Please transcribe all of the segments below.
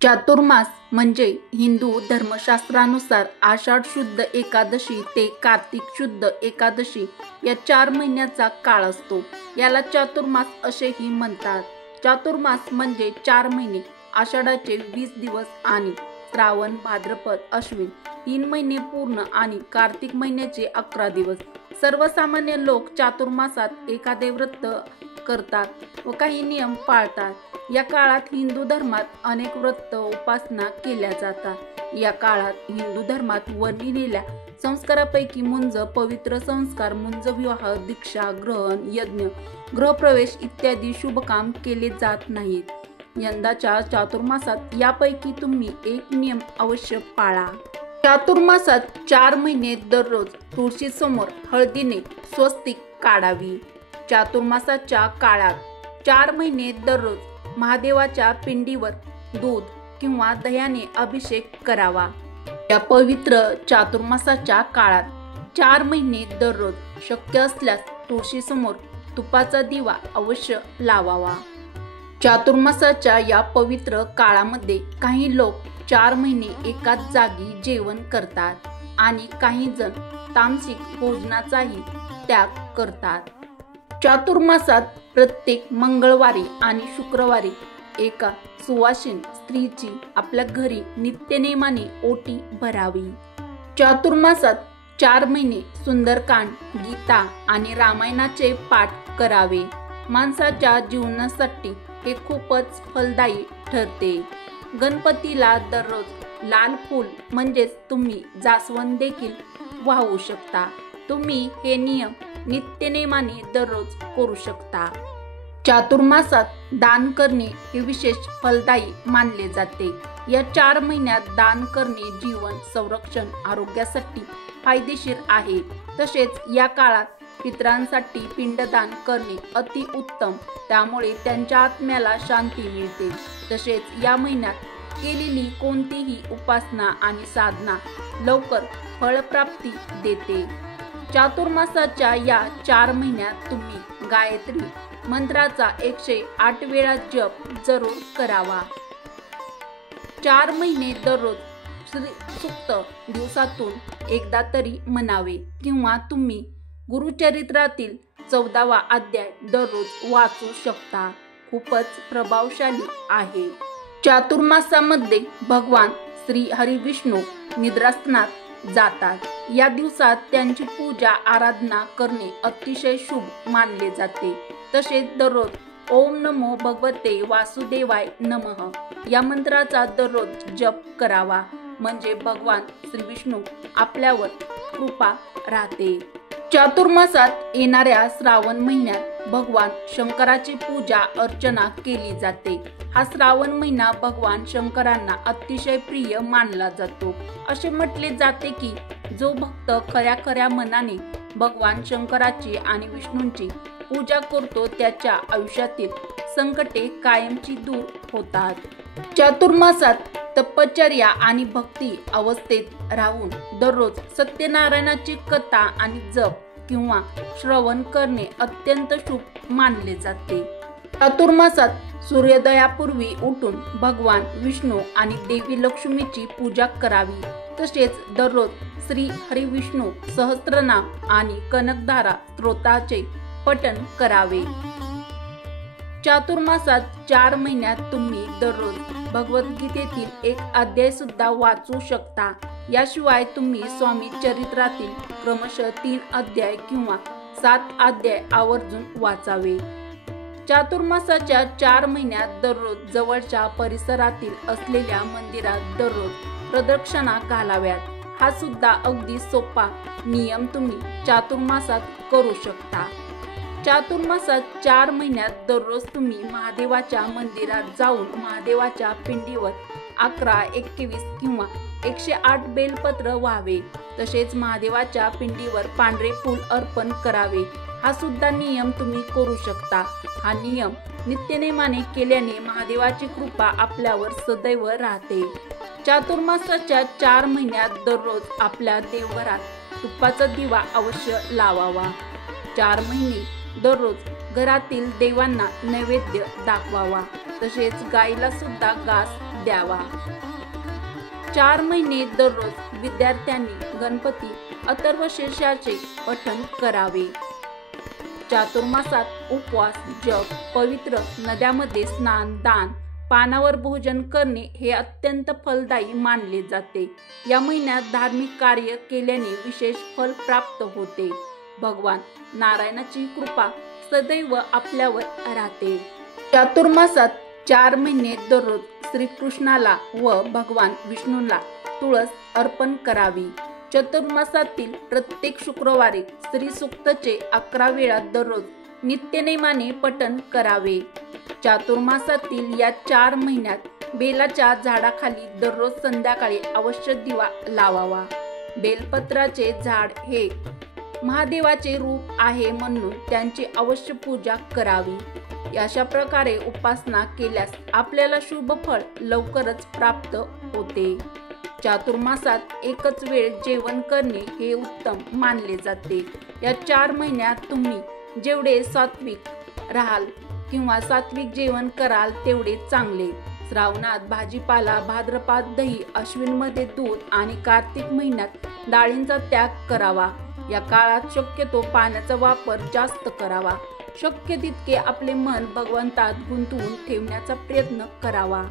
चातुर्मास म्हणजे हिंदू धर्मशास्त्रानुसार आषाढ शुद्ध एकादशी ते कार्तिक शुद्ध एकादशी या 4 महिन्याचा काळ असतो। याला चातुर्मास असेही म्हणतात। चातुर्मास म्हणजे 4 महिने, आषाढाचे 20 दिवस आणि श्रावण भाद्रपद अश्विन 3 महिने पूर्ण आणि कार्तिक महिन्याचे 11 दिवस। सर्वसामान्य लोक चातुर्मासात एखादे व्रत करतात व काही नियम पाळतात। या काळात हिंदू धर्मात अनेक व्रत उपासना केल्या जातात। या काळात हिंदू धर्मात वर्णिलेल्या संस्कारापैकी मुंज, पवित्र संस्कार, मुंज विवाह, दीक्षा, ग्रहण, यज्ञ, गृहप्रवेश इत्यादी शुभकाम केले जात नाहीत। यंदाच्या चातुर्मासात यापैकी तुम्ही एक नियम अवश्य पाळा। चातुर्मासात 4 महिने दररोज तुळशीसमोर हळदीने स्वस्तिक काढावी। चातुर्मासाच्या काळात 4 महिने दररोज महादेवाच्या पिंडीवर दूध किंवा दह्याने अभिषेक करावा। या पवित्र चातुर्मासाच्या काळात 4 महिने दररोज शक्य असल्यास तुळशीसमोर तुपाचा दिवा अवश्य लावावा। चातुर्मासाच्या या पवित्र काळामध्ये काही लोक 4 महिने एकाच जागी जेवण करतात आणि काही जण तामसिक भोजनाचाही त्याग करतात। चातुर्मासात प्रत्येक मंगळवारी आणि शुक्रवारी एका सुवासिन स्त्रीची आपल्या घरी नित्यनेमाने ओटी भरावी। चातुर्मासात 4 महिने सुंदरकांड, गीता आणि रामायणाचे पाठ करावे। माणसाच्या जीवनासाठी हे खूपच फलदायी ठरते। गणपतीला दररोज लाल फूल म्हणजेच तुम्ही जास्वंद देखील वाहू शकता। तुम्ही हे नियम नित्यनेमाने दररोज करू शकता। चातुर्मासात दान करणे हे विशेष फलदायी मानले जाते। या 4 महिन्यात दान करणे जीवन संरक्षण आरोग्यासाठी फायदेशीर आहे। तसेच या काळात पितरांसाठी पिंडदान करणे अति उत्तम, त्यामुळे त्यांच्या आत्म्याला शांती मिळते। तसेच या महिन्यात केलेली कोणतीही उपासना आणि साधना लवकर फळप्राप्ती देते। चातुर्मासाच्या या 4 महिन्यात तुम्ही गायत्री मंत्राचा 108 वेळा जप जरूर करावा। 4 महिने दररोज श्री सूक्त दिवसातून एकदा तरी म्हणावे किंवा तुम्ही गुरुचरित्रातील 14वा अध्याय दररोज वाचू शकता। खूपच प्रभावशाली आहे। चातुर्मासामध्ये भगवान श्री हरी विष्णू निद्रास्थानात जातात। या दिवसात त्यांची पूजा आराधना करणे अतिशय शुभ मानले जाते। तसेच दररोज ओम नमो भगवते वासुदेवाय नमः या मंत्राचा दररोज जप करावा, म्हणजे भगवान श्री विष्णू आपल्यावर कृपा राहते। चातुर्मासात येणाऱ्या श्रावण महिन्यात भगवान शंकराची पूजा अर्चना केली जाते। हा श्रावण महिना भगवान शंकरांना अतिशय प्रिय मानला जातो। असे म्हटले जाते की जो भक्त खऱ्या मनाने भगवान शंकराची आणि विष्णूंची पूजा करतो त्याच्या आयुष्यातील संकटे कायमची दूर होतात। चातुर्मासात तपश्चर्या आणि भक्ती अवस्थेत राहून दररोज सत्यनारायणाची कथा आणि जप किंवा श्रवण करणे अत्यंत शुभ मानले जाते। चातुर्मासात सूर्योदयापूर्वी उठून भगवान विष्णू आणि देवी लक्ष्मीची पूजा करावी। तसेच दररोज श्री हरी विष्णू सहस्त्रनाम आणि कनकधारा स्तोत्राचे पठण करावे। चातुर्मासात 4 महिन्यात तुम्ही दररोज भगवद्गीतेतील एक अध्याय सुद्धा वाचू शकता। याशिवाय तुम्ही स्वामी चरित्रातील क्रमशः 3 अध्याय किंवा 7 अध्याय आवर्जून वाचावे। चातुर्मासाच्या 4 महिन्यात दररोज जवळच्या परिसरातील असलेल्या मंदिरात दररोज प्रदक्षिणा घालाव्यात। हा सुद्धा अगदी सोपा नियम तुम्ही चातुर्मासात करू शकता। चातुर्मासात 4 महिन्यात दररोज तुम्ही महादेवाच्या मंदिरात जाऊन महादेवाच्या पिंडीवर 11, 21 किंवा 108 बेलपत्र व्हावे। तसेच महादेवाच्या पिंडीवर पांढरे फूल अर्पण करावे। हा सुद्धा नियम तुम्ही करू शकता। हा नियम नित्यनेमाने केल्याने महादेवाची कृपा आपल्यावर सदैव राहते। चातुर्मासाच्या 4 महिन्यात दररोज आपल्या देवघरात तुपाचा दिवा अवश्य लावावा। 4 महिने दररोज घरातील देवांना नैवेद्य दाखवावा। तसेच गाईला सुद्धा घास द्यावा। 4 महिने दररोज विद्यार्थ्यांनी गणपती अथर्वशीर्षाचे पठण करावे। चातुर्मासात उपवास, जप, पवित्र नद्यामध्ये स्नान, दान, पानावर भोजन करणे हे अत्यंत फलदायी मानले जाते। या महिन्यात धार्मिक कार्य केल्याने विशेष फल प्राप्त होते। भगवान नारायणाची कृपा सदैव आपल्यावर राहते। चातुर्मासात 4 महिने दररोज श्रीकृष्णाला व भगवान विष्णूला तुळस अर्पण करावी। चतुर्मासातील प्रत्येक शुक्रवारी श्री सूक्तचे 11 वेळा दररोज नित्यनेमाने पठण करावे। चातुर्मासातील या 4 महिन्यात बेलाच्या झाडाखाली दररोज संध्याकाळी अवश्य दिवा लावावा। बेलपत्राचे झाड हे महादेवाचे रूप आहे म्हणून त्यांची अवश्य पूजा करावी। अशा प्रकारे उपासना केल्यास आपल्याला शुभ फळ लवकरच प्राप्त होते। चातुर्मासात एकच वेळ जेवण करणे हे उत्तम मानले जाते। या 4 महिन्यात तुम्ही जेवढे सात्विक राहाल किंवा सात्विक जेवण कराल तेवढे चांगले। श्रावणात भाजीपाला, भाद्रपदात दही, अश्विनमध्ये दूध आणि कार्तिक महिन्यात डाळींचा त्याग करावा। या काळात शक्यतो पाण्याचा वापर जास्त करावा। शक्य तितके आपले मन भगवंतात गुंतवून ठेवण्याचा प्रयत्न करावा।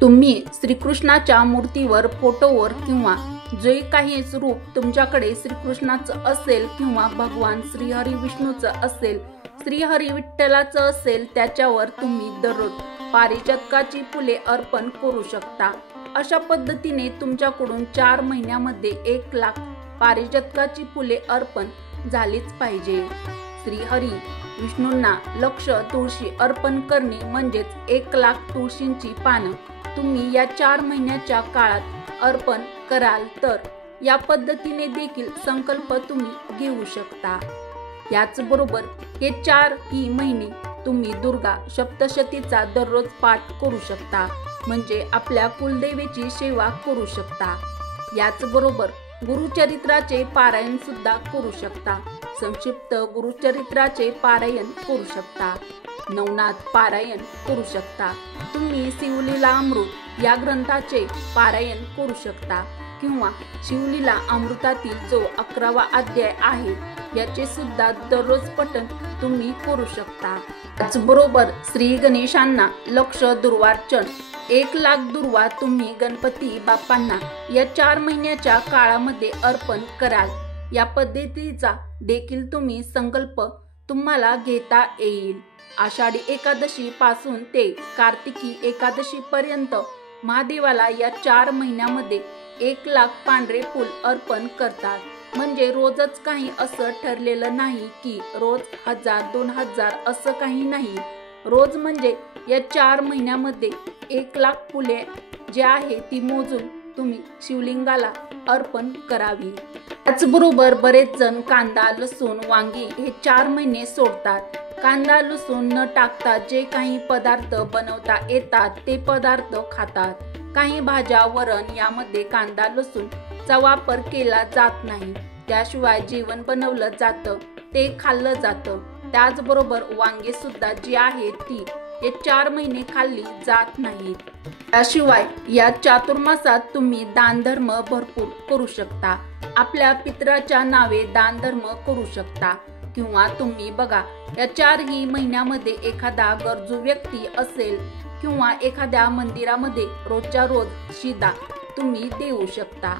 तुम्ही श्रीकृष्णाच्या मूर्तीवर, फोटोवर किंवा जे काही रूप तुमच्याकडे श्रीकृष्णाचं असेल किंवा भगवान श्रीहरी विष्णूचं असेल, श्रीहरी विठ्ठलाचं असेल त्याच्यावर तुम्ही दररोज पारिजातकाची फुले अर्पण करू शकता। अशा पद्धतीने तुमच्याकडून 4 महिन्यामध्ये 1 लाख पारिजातकाची फुले अर्पण झालीच पाहिजे। श्रीहरी विष्णूंना लक्ष तुळशी अर्पण करणे म्हणजेच 1 लाख तुळशींची पानं तुम्ही या 4 महिन्याच्या काळात अर्पण कराल तर या पद्धतीने देखील संकल्प तुम्ही घेऊ शकता। याचबरोबर हे 4ही महिने तुम्ही दुर्गा सप्तशतीचा दररोज पाठ करू शकता, म्हणजे आपल्या कुलदेवीची सेवा करू शकता। याचबरोबर गुरुचरित्राचे पारायण सुद्धा करू शकता। संक्षिप्त गुरुचरित्राचे पारायण करू शकता। नवनाथ पारायण करू शकता। तुम्ही शिवलीला अमृत या ग्रंथाचे पारायण करू शकता किंवा शिवलीला अमृतातील जो 11वा अध्याय आहे याचे सुद्धा दररोज पठण तुम्ही करू शकता। त्याचबरोबर श्री गणेशांना लक्ष दुर्वार्चन 1 लाख दुर्वा तुम्ही गणपती बाप्पांना या 4 महिन्याच्या काळामध्ये अर्पण कराल। या पद्धतीचा देखील तुम्ही संकल्प तुम्हाला घेता येईल। आषाढी एकादशी पासून ते कार्तिकी एकादशी पर्यंत महादेवाला या 4 महिन्यामध्ये 1 लाख पांढरे फूल अर्पण करतात। म्हणजे रोजच काही असं ठरलेलं नाही की रोज 1000 2000 असं काही नाही। रोज म्हणजे या 4 महिन्यामध्ये 1 लाख फुले जे आहे ती मोजून तुम्ही शिवलिंगाला अर्पण करावी। त्याचबरोबर बरेच जण कांदा, लसूण, वांगी हे 4 महिने सोडतात। कांदा, लसूण न टाकता जे काही पदार्थ बनवता येतात ते पदार्थ खातात। काही भाज्या, वरण यामध्ये कांदा, लसूणचा वापर केला जात नाही। त्याशिवाय जेवण बनवलं जातं ते खाल्लं जातं। त्याचबरोबर वांगे सुद्धा जी आहेत ती हे 4 महिने खाल्ली जात नाहीत। त्याशिवाय या चातुर्मासात तुम्ही दानधर्म भरपूर करू शकता। आपल्या पितराच्या नावे दानधर्म करू शकता किंवा तुम्ही बघा या 4ही महिन्यामध्ये एखादा गरजू व्यक्ती असेल किंवा एखाद्या मंदिरामध्ये रोजच्या रोज शिदा तुम्ही देऊ शकता।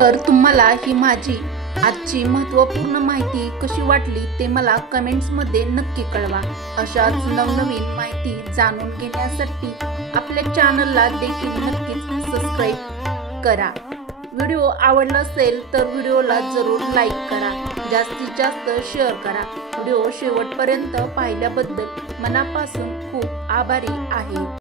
तर तुम्हाला ही माझी आजची महत्त्वपूर्ण माहिती कशी वाटली ते मला कमेंट्समध्ये नक्की कळवा। अशाच नवनवीन माहिती जाणून घेण्यासाठी आपल्या चॅनलला देखील नक्कीच सबस्क्राईब करा। व्हिडिओ आवडला असेल तर व्हिडिओला जरूर लाईक करा, जास्तीत जास्त शेअर करा। व्हिडिओ शेवटपर्यंत पाहिल्याबद्दल मनापासून खूप आभारी आहे।